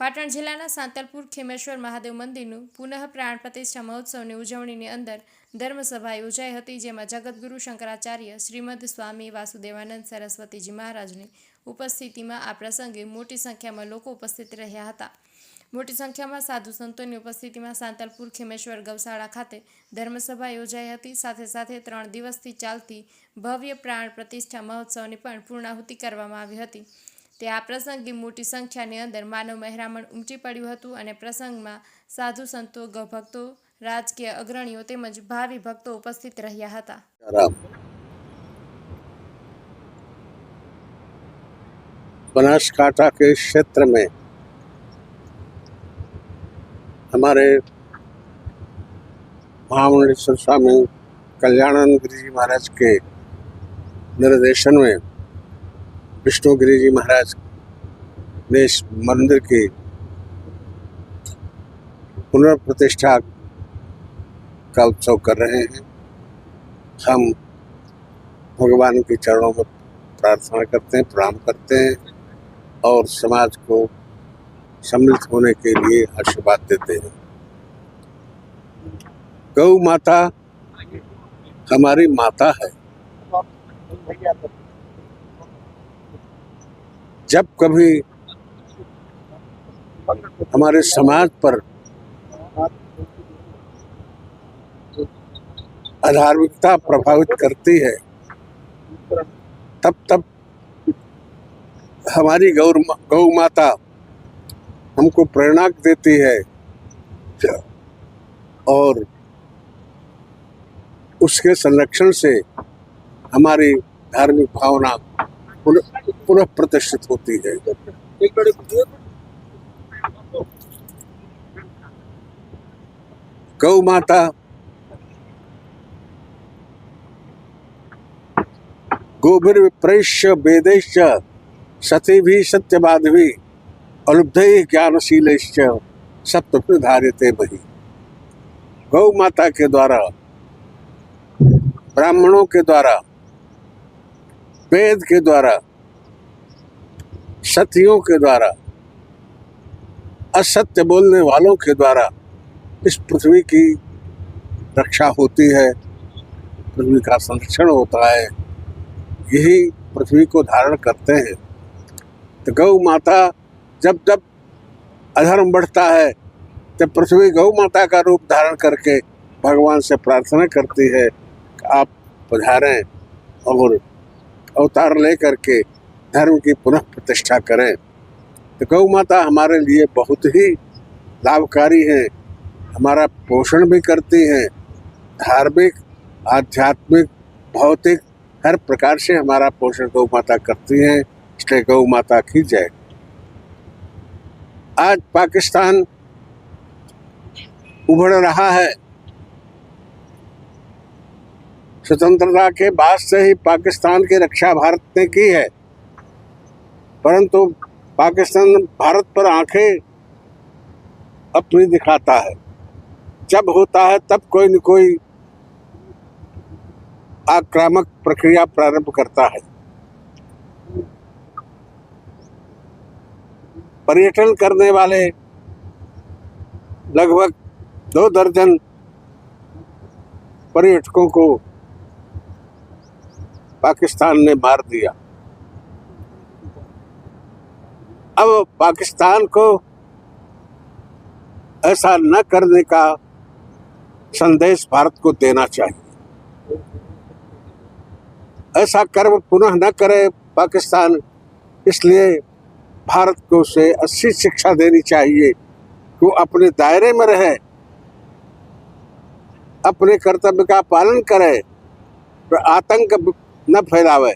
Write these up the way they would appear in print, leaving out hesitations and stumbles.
પાટણ જિલ્લાના સાંતલપુર ખેમેશ્વર મહાદેવ મંદિરનું પુનઃ પ્રાણ પ્રતિષ્ઠા મહોત્સવની ઉજવણીની અંદર ધર્મસભા યોજાઈ હતી, જેમાં જગતગુરુ શંકરાચાર્ય શ્રીમદ સ્વામી વાસુદેવાનંદ સરસ્વતીજી મહારાજની ઉપસ્થિતિમાં આ પ્રસંગે મોટી સંખ્યામાં લોકો ઉપસ્થિત રહ્યા હતા. મોટી સંખ્યામાં સાધુ સંતોની ઉપસ્થિતિમાં સાંતલપુર ખેમેશ્વર ગૌશાળા ખાતે ધર્મસભા યોજાઈ હતી. સાથે સાથે 3 દિવસથી ચાલતી ભવ્ય પ્રાણ પ્રતિષ્ઠા મહોત્સવની પણ પૂર્ણાહુતિ કરવામાં આવી હતી. તે આ પ્રસંગે મોટી સંખ્યાની અંદર માનવ મહેરામણ ઉમટી પડ્યું હતું અને પ્રસંગમાં સાધુ સંતો, ગૌભક્તો, રાજકીય અગ્રણીઓ તેમજ ભાવિ ભક્તો ઉપસ્થિત રહ્યા હતા. बनासकांठा के क्षेत्र में हमारे महामंडलेश्वर स्वामी कल्याणानंद गिरी जी महाराज के निर्देशन में विष्णु गिरी जी महाराज ने इस मंदिर की पुनर्प्रतिष्ठा का उत्सव कर रहे हैं. हम भगवान के चरणों में प्रार्थना करते हैं, प्रणाम करते हैं और समाज को सम्मिलित होने के लिए आशीर्वाद देते हैं. गौ माता हमारी माता है. जब कभी हमारे समाज पर अधार्मिकता प्रभावित करती है, तब हमारी गौ माता हमको प्रेरणा देती है और उसके संरक्षण से हमारी धार्मिक भावना पुनः प्रतिष्ठित होती है. गौ माता गोभिर विप्रैश्य वेदैश्च सतीभिः सत्यवादिभिः अलुब्धैः ज्ञानशीलैश्च सप्तभि धार्यते महि. गौ माता के द्वारा, ब्राह्मणों के द्वारा, वेद के द्वारा, सतियों के द्वारा, असत्य बोलने वालों के द्वारा इस पृथ्वी की रक्षा होती है, पृथ्वी का संरक्षण होता है. यही पृथ्वी को धारण करते हैं. तो गौ माता जब जब अधर्म बढ़ता है तो पृथ्वी गौ माता का रूप धारण करके भगवान से प्रार्थना करती है कि आप पधारें और अवतार ले करके धर्म की पुनः प्रतिष्ठा करें. तो गौ माता हमारे लिए बहुत ही लाभकारी है. हमारा पोषण भी करती हैं, धार्मिक, आध्यात्मिक, भौतिक हर प्रकार से हमारा पोषण गौ माता करती हैं. इसलिए गौ माता की जय. आज पाकिस्तान उभर रहा है. स्वतंत्रता के बाद से ही पाकिस्तान की रक्षा भारत ने की है, परंतु पाकिस्तान भारत पर आंखें अपनी दिखाता है. जब होता है तब कोई न कोई आक्रामक प्रक्रिया प्रारंभ करता है. पर्यटन करने वाले लगभग 2 दर्जन पर्यटकों को पाकिस्तान ने मार दिया. अब पाकिस्तान को ऐसा न करने का संदेश भारत को देना चाहिए. ऐसा कर्म पुनः न करे पाकिस्तान. इसलिए भारत को उसे अच्छी शिक्षा देनी चाहिए कि वो अपने दायरे में रहे, अपने कर्तव्य का पालन करे, आतंक न फैलावे.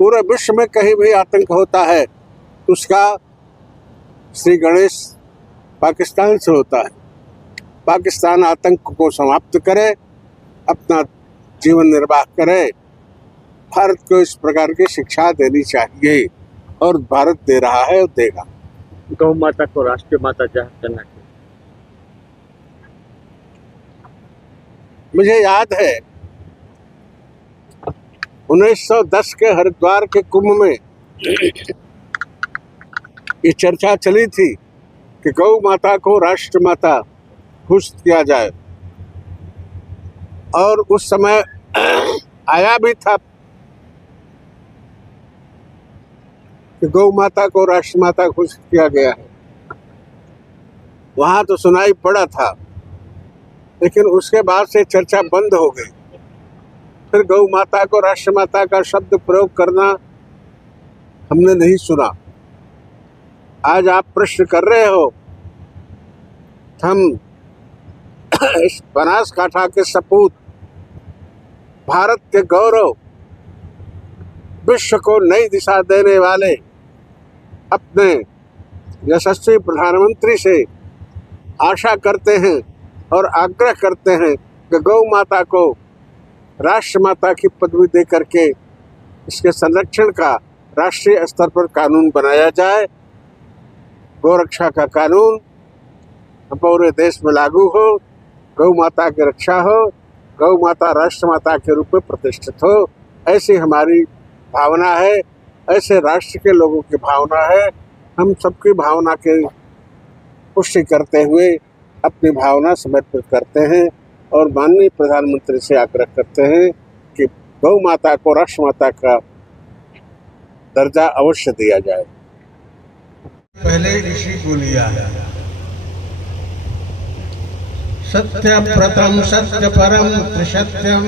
पूरे विश्व में कहीं भी आतंक होता है तो उसका श्री गणेश पाकिस्तान से होता है. पाकिस्तान आतंक को समाप्त करे, अपना जीवन निर्वाह करे. भारत को इस प्रकार की शिक्षा देनी चाहिए और भारत दे रहा है और देगा. गौ माता को राष्ट्रीय माता जाहिर करना चाहिए. मुझे याद है 1910 के हरिद्वार के कुंभ में ये चर्चा चली थी कि गौ माता को राष्ट्रमाता घोषित किया जाए। और उस समय आया भी था कि गौ माता को राष्ट्रमाता घोषित किया गया है, वहां तो सुनाई पड़ा था, लेकिन उसके बाद से चर्चा बंद हो गई। फिर गौ माता को राष्ट्रमाता का शब्द प्रयोग करना हमने नहीं सुना। आज आप प्रश्न कर रहे हो, हम इस बनासकांठा के सपूत, भारत के गौरव, विश्व को नई दिशा देने वाले अपने यशस्वी प्रधानमंत्री से आशा करते हैं और आग्रह करते हैं कि गौ माता को राष्ट्रमाता की पदवी दे करके इसके संरक्षण का राष्ट्रीय स्तर पर कानून बनाया जाए। गौरक्षा का कानून पूरे देश में लागू हो, गौ माता की रक्षा हो, गौ माता राष्ट्रमाता के रूप में प्रतिष्ठित हो। ऐसी हमारी भावना है, ऐसे राष्ट्र के लोगों की भावना है। हम सबकी भावना की पुष्टि करते हुए अपनी भावना समर्पित करते हैं और माननीय प्रधानमंत्री से आग्रह करते हैं कि गौ माता को राष्ट्रमाता का दर्जा अवश्य दिया जाए। पहले ऋषि को लिया है। सत्य प्रथम सत्य परम त्रिसत्यम,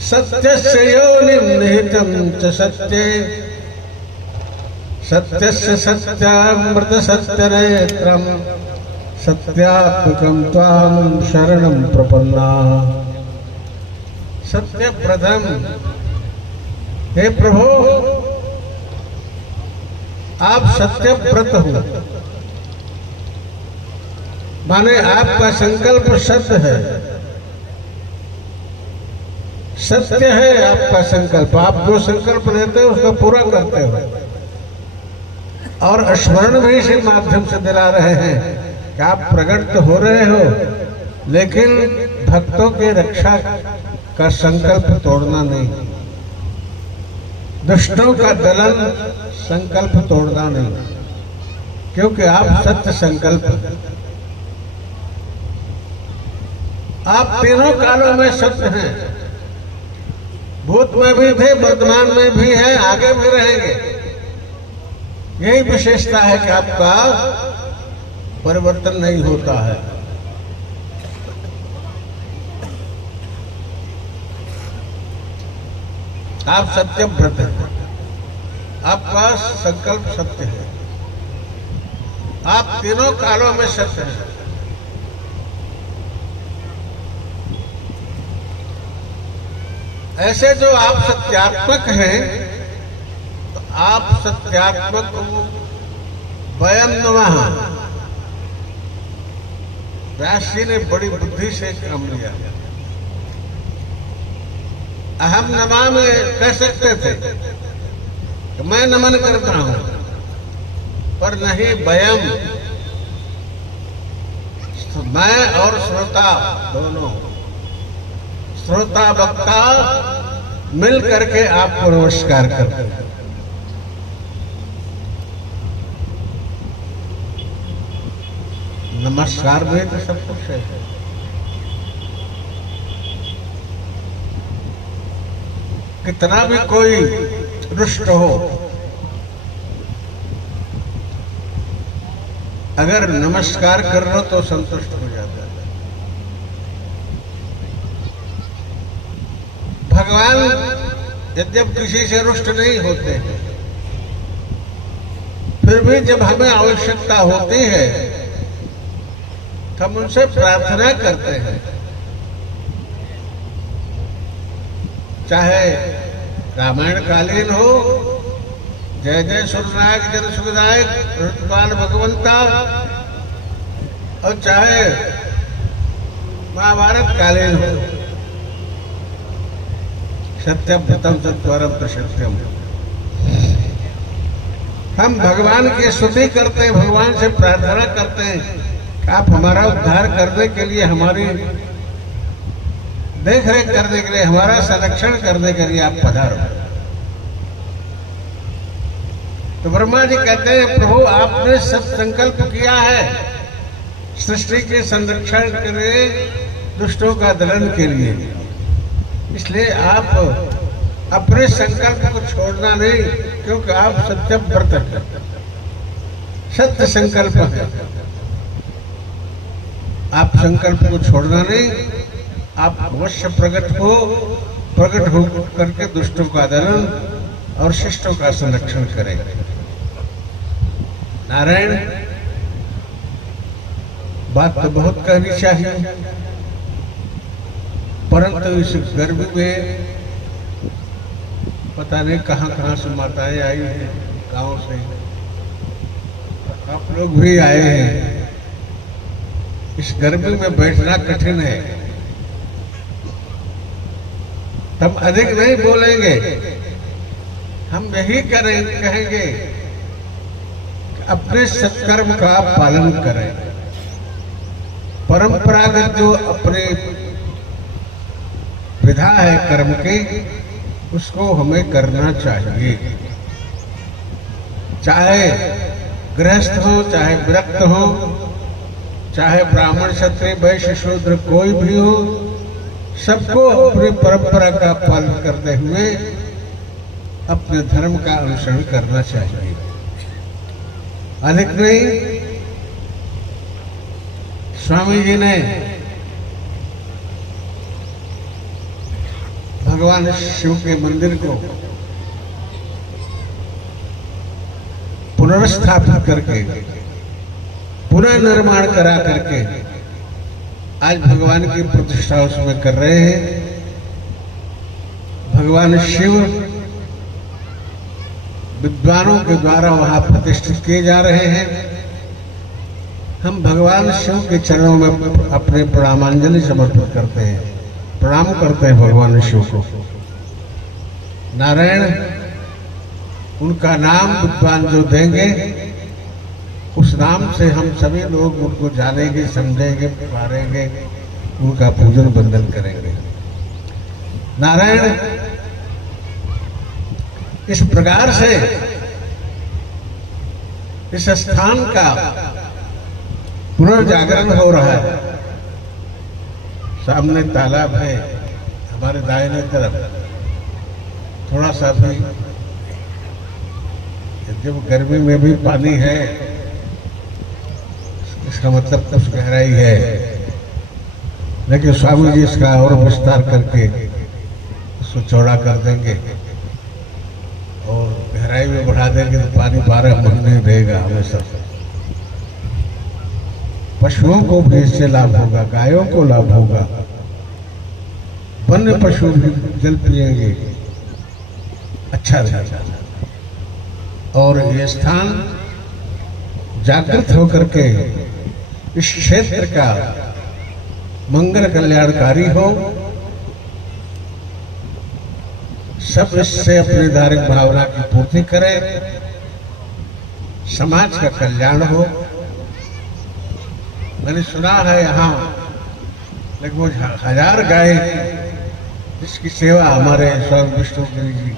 सत्यस्य योनिं निहितं च सत्ये, सत्यस्य सत्यामृत सत्यनेत्रम, सत्यात्मकं त्वां शरणं प्रपन्नाः। सत्य प्रथम, हे प्रभु आप सत्यव्रत हो, माने आपका संकल्प सत्य है, सत्य है आपका संकल्प। आप जो संकल्प लेते हो उसको पूरा करते हो, और स्मरण भी इसी माध्यम से दिला रहे हैं कि आप प्रकट तो हो रहे हो, लेकिन भक्तों की रक्षा का संकल्प तोड़ना नहीं, दुष्टों का दलन संकल्प तोड़ना नहीं, क्योंकि आप सत्य संकल्प, आप तीनों कालों में सत्य हैं, भूत में भी थे, वर्तमान में भी हैं, आगे भी रहेंगे। यही विशेषता है कि आपका परिवर्तन नहीं होता है। आप सत्यव्रत हैं, आपका संकल्प सत्य है, आप तीनों कालों में सत्य हैं। ऐसे जो आप सत्यात्मक हैं, तो आप सत्यात्मक वयम नमः, व्यास जी ने बड़ी बुद्धि से काम लिया। अहम नमा में कह सकते थे कि मैं नमन करता हूं, पर नहीं, वयम, मैं और श्रोता दोनों, श्रोता वक्ता मिल करके आपको नमस्कार करते हैं। नमस्कार में तो सब कुछ है। कितना भी कोई रुष्ट हो, अगर नमस्कार कर लो तो संतुष्ट हो जाता है। भगवान यद्यप किसी से रुष्ट नहीं होते, फिर भी जब हमें आवश्यकता होती है तो हम उनसे प्रार्थना करते हैं, चाहे रामायण कालीन हो, जय जय सूर्यनायक जन सुखदायक ऋतुपाल भगवंता, और चाहे महाभारत कालीन हो, सत्यव्रतम सत्वरम प्रसत्यम। हम भगवान की स्तुति करते हैं, भगवान से प्रार्थना करते हैं कि आप हमारा उद्धार करने के लिए, हमारी देख रेख करने के लिए, हमारा संरक्षण करने के लिए आप पधारो। तो ब्रह्मा जी कहते हैं प्रभु आपने सब संकल्प किया है सृष्टि के संरक्षण के लिए, दुष्टों का दलन के लिए, इसलिए आप अपने संकल्प को छोड़ना नहीं, क्योंकि आप सत्य व्रत हैं, सत्य संकल्प है। आप संकल्प को छोड़ना नहीं, आप अवश्य प्रकट हो करके दुष्टों का दलन और शिष्टों का संरक्षण करें। नारायण, बात तो बहुत कहनी चाहिए, परंतु इस गर्भ में पता नहीं कहाँ से माताएं आई हैं, गांव से आप लोग भी आए हैं। इस गर्मी में बैठना कठिन है। हम अधिक नहीं बोलेंगे, हम यही कहेंगे अपने सत्कर्म का पालन करें। परंपरागत जो अपने विधा है कर्म की, उसको हमें करना चाहिए। चाहे गृहस्थ हो, चाहे विरक्त हो, चाहे ब्राह्मण क्षत्रिय वैश्य शूद्र कोई भी हो, सबको अपनी परंपरा का पालन करते हुए अपने धर्म का अनुसरण करना चाहिए। अधिक नहीं, स्वामी जी ने भगवान शिव के मंदिर को पुनर्स्थापित करके, पुनः निर्माण करा करके आज भगवान की प्रतिष्ठा उसमें कर रहे हैं। भगवान शिव विद्वानों के द्वारा वहां प्रतिष्ठित किए जा रहे हैं। हम भगवान शिव के चरणों में अपने प्रणामांजलि समर्पित करते हैं, प्रणाम करते हैं भगवान शिव को। नारायण, उनका नाम विद्वान जो देंगे, उस नाम से हम सभी लोग उनको जानेंगे, समझेंगे, पुकारेंगे, उनका पूजन बंदन करेंगे। नारायण, इस प्रकार से इस स्थान का पुनर्जागरण हो रहा है। सामने तालाब है, हमारे दाहिने तरफ थोड़ा सा भी, जब गर्मी में भी पानी है, इसका मतलब कुछ गहराई है, लेकिन स्वामी जी इसका और विस्तार करके उसको चौड़ा कर देंगे और गहराई में बढ़ा देंगे तो पानी 12 महीने रहेगा हमेशा। पशुओं को भी इससे लाभ होगा, गायों को लाभ होगा, वन्य पशु भी जल पिएंगे, अच्छा रहेगा। और ये स्थान जागृत होकर के इस क्षेत्र का मंगल कल्याणकारी हो, सब इससे अपनी धार्मिक भावना की पूर्ति करें, समाज का कल्याण हो। मैंने सुना है यहाँ लगभग 1000 गाय जिसकी सेवा हमारे स्वामी विष्णुगिरी जी